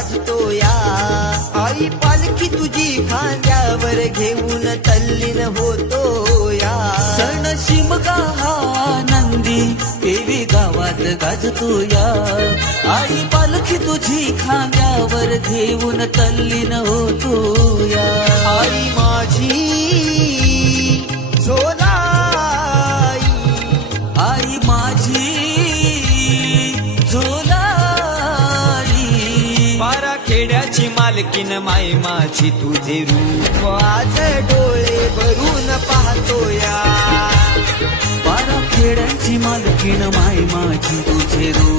गाजतो या. आई पालखी तुझी खांद्यावर घेऊन तल्लीन होतो या. सण शिमगा हा नंदी देवी गावात गाजतो या. आई पालखी तुझी खांद्यावर घेऊन तल्लीन होतो या. आई माझी झोलाई आई माझी पारा मालकीन माय माझी तुझे रूप आज डोळे भरून पाहतो या बारा खेड्यांची मालकीण माय माझी तुझे रूप